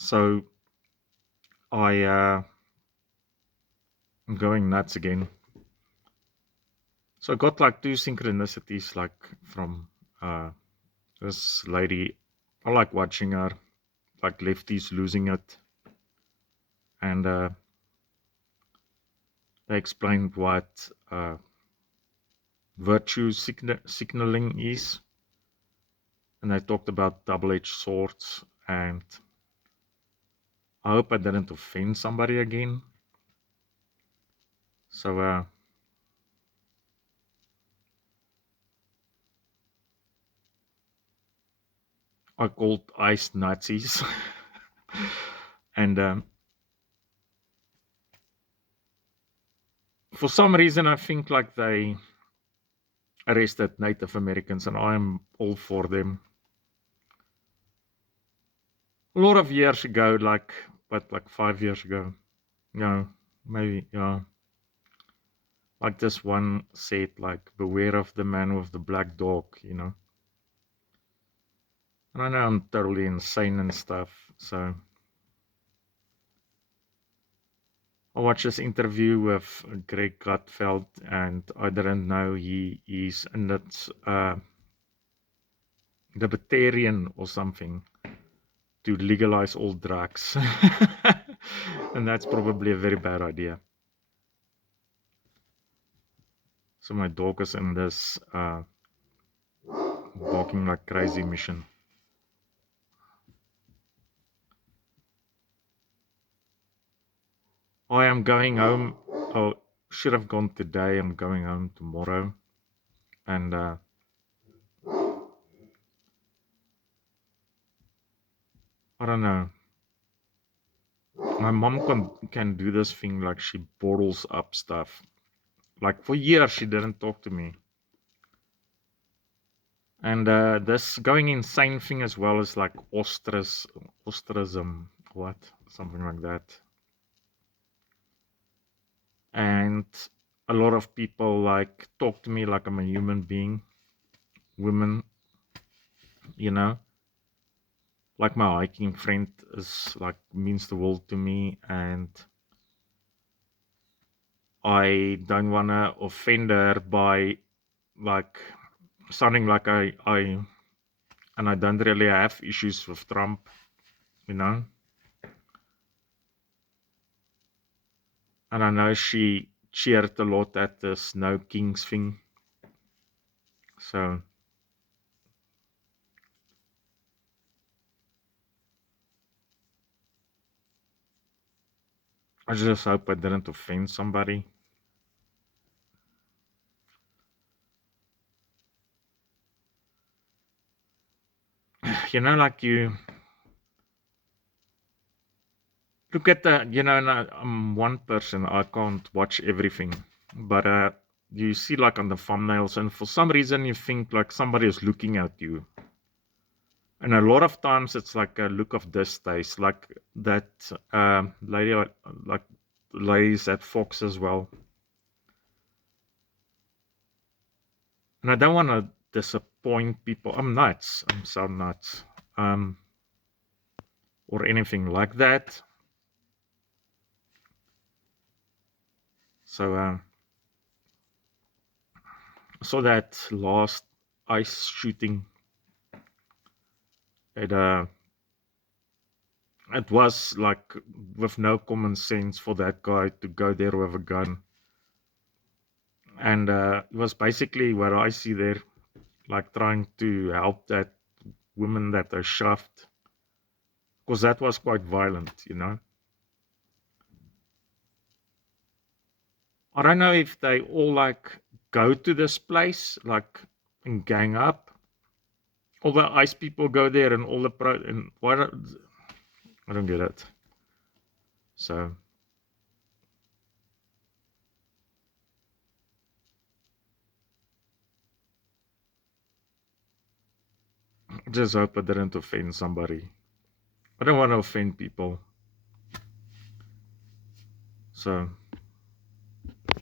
So I'm going nuts again. So I got like two synchronicities, like from uh, this lady. I like watching her, like lefties losing it, and they explained what virtue signaling is, and they talked about double-edged swords. And I hope I didn't offend somebody again. So I called ICE Nazis, and for some reason I think like they arrested Native Americans, and I'm all for them. A lot of years ago, like 5 years ago, no, maybe, yeah. Like this one said, like, beware of the man with the black dog. And I know I'm totally insane and stuff, so I watched this interview with Greg Gutfeld, and I didn't know he is in that libertarian or something to legalize all drugs. And that's probably a very bad idea. So my dog is in this barking like crazy mission. I am going home. Oh, should have gone today. I'm going home tomorrow. And I don't know. My mom can do this thing like she bottles up stuff. Like for years she didn't talk to me. And this going insane thing as well is like ostracism, what? Something like that. And a lot of people like talk to me like I'm a human being. Women, you know. Like my hiking friend is like means the world to me, and I don't wanna offend her by like sounding like I and I don't really have issues with Trump, you know. And I know she cheered a lot at the Snow Kings thing. So I just hope I didn't offend somebody. Like you look at I'm one person, I can't watch everything. But you see like on the thumbnails, and for some reason you think like somebody is looking at you. And a lot of times it's like a look of distaste, like that lady, like ladies at Fox as well. And I don't want to disappoint people. I'm nuts. I'm so nuts. Or anything like that. So so that last ice shooting, it it was like with no common sense for that guy to go there with a gun. And it was basically what I see there, like trying to help that woman that are shoved, because that was quite violent. I don't know if they all like go to this place like and gang up. All the ice people go there, and all the and why I don't get it. So I just hope I didn't offend somebody. I don't want to offend people. So